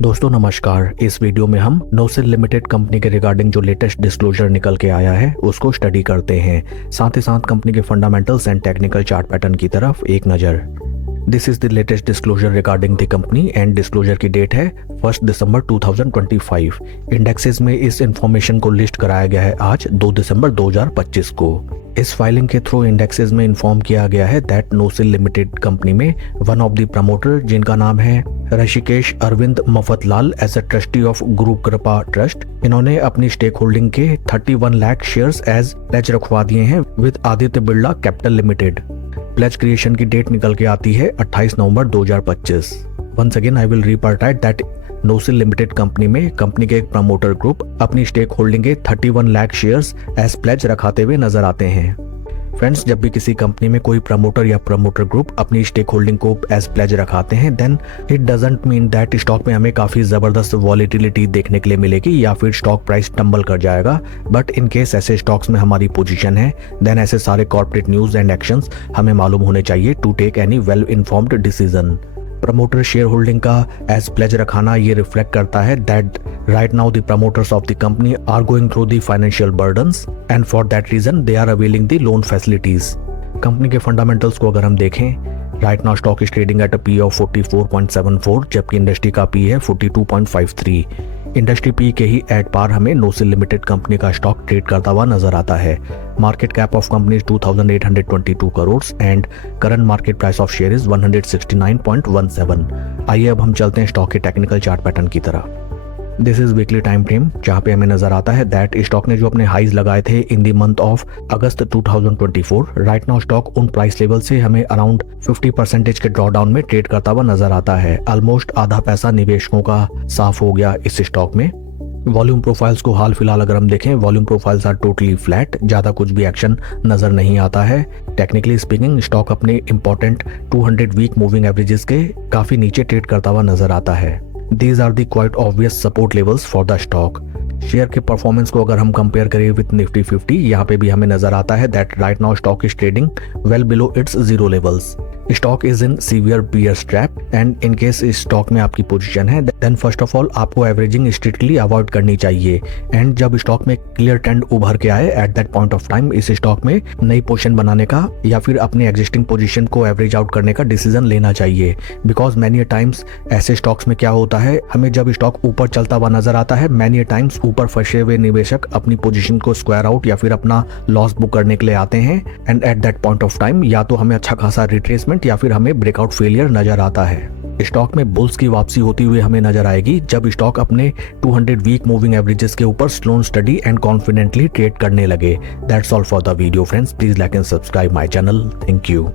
दोस्तों नमस्कार। इस वीडियो में हम नोसिल लिमिटेड कंपनी के रिगार्डिंग जो लेटेस्ट डिस्क्लोजर निकल के आया है उसको स्टडी करते हैं, साथ ही साथ कंपनी के fundamentals and technical chart pattern की तरफ एक नज़र। This is the latest disclosure regarding the company and disclosure की डेट है 1 दिसंबर 2025। इंडेक्सेस में इस इंफॉर्मेशन को लिस्ट कराया गया है आज 2 दिसंबर 2025 को। इस फाइलिंग के थ्रू इंडेक्सेस में इन्फॉर्म किया गया है दैट नोसिल लिमिटेड कंपनी में वन ऑफ द प्रमोटर जिनका नाम है Rishikesh Arvind Mafatlal as a trustee of Guru Kripa trust, इन्होंने अपनी स्टेक होल्डिंग के 31 लाख शेयर्स एज प्लेज रखवा दिए हैं with Aditya Birla capital limited. Pledge creation की डेट निकल के आती है 28 नवंबर 2025। Once again I will repeat that Nocil limited company में कंपनी के एक प्रमोटर ग्रुप अपनी स्टेक होल्डिंग के 31 लाख शेयर्स एज प्लेज रखाते हुए नजर आते हैं। फ्रेंड्स, जब भी किसी कंपनी में कोई प्रमोटर या प्रमोटर ग्रुप अपनी स्टेक होल्डिंग को एज प्लेज रखाते हैं then it doesn't mean that stock में हमें काफी जबरदस्त वॉलेटिलिटी देखने के लिए मिलेगी या फिर स्टॉक प्राइस टंबल कर जाएगा। बट इन केस ऐसे स्टॉक्स में हमारी पोजीशन है देन ऐसे सारे कॉर्पोरेट न्यूज एंड एक्शंस हमें मालूम होने चाहिए to take any well informed decision. Promoter share holding का एज प्लेज रखाना ये रिफ्लेक्ट करता है that right now the promoters of the company are going through the financial burdens and for that reason they are availing the loan facilities. Company के fundamentals को अगर हम देखें, right now stock is trading at a P of 44.74 जबकि industry का P है 42.53। Industry P के ही at par हमें नोसिल लिमिटेड कंपनी का स्टॉक ट्रेड करता हुआ नजर आता है। Market cap of company is 2822 crore and current market price of share is 169.17। आइए अब हम चलते हैं स्टॉक के टेक्निकल चार्ट पैटर्न की तरफ। This is weekly time frame जहां पे हमें नजर आता है दैट स्टॉक ने जो अपने हाईज लगाए थे in the month of August 2024, right now stock उन प्राइस लेवल से हमें अराउंड 50% के ड्रॉडाउन में ट्रेड करता हुआ नजर आता है। ऑलमोस्ट आधा पैसा निवेशकों का साफ हो गया इस स्टॉक में। वॉल्यूम प्रोफाइल्स को हाल फिलहाल अगर हम देखें, volume profiles are totally flat, ज्यादा कुछ भी एक्शन नजर नहीं आता है। टेक्निकली स्पीकिंग स्टॉक अपने इंपॉर्टेंट 200 वीक मूविंग एवरेजेस के काफी नीचे ट्रेड करता हुआ नजर आता है। These are the quite obvious support levels for the stock. Share के परफॉर्मेंस को अगर हम कंपेयर करें विद निफ्टी 50, यहाँ पे भी हमें नजर आता है that right now stock is trading well below its zero levels. Stock is in severe bear strap and in case इस स्टॉक में आपकी पोजीशन है देन फर्स्ट ऑफ ऑल आपको एवरेजिंग स्ट्रिक्टली अवॉइड करनी चाहिए। एंड जब स्टॉक में clear trend उभर के आए at that point of time इस स्टॉक में नई पोजीशन बनाने का या फिर अपनी एग्जिस्टिंग पोजीशन को एवरेज आउट करने का डिसीजन लेना चाहिए। बिकॉज मैनी टाइम्स ऐसे स्टॉक्स में क्या होता है, हमें जब स्टॉक ऊपर चलता हुआ नजर आता है मैनी टाइम्स ऊपर फंसे हुए निवेशक अपनी पोजीशन को स्क्वायर आउट या फिर अपना लॉस बुक करने के लिए आते हैं and at that point of time या तो हमें अच्छा खासा रिट्रेसमेंट या फिर हमें ब्रेकआउट फेलियर नजर आता है। स्टॉक में बुल्स की वापसी होती हुई हमें नजर आएगी जब स्टॉक अपने 200 वीक मूविंग एवरेजेस के ऊपर slow study and confidently trade करने लगे। That's all for the video friends, please like and subscribe my channel. Thank you.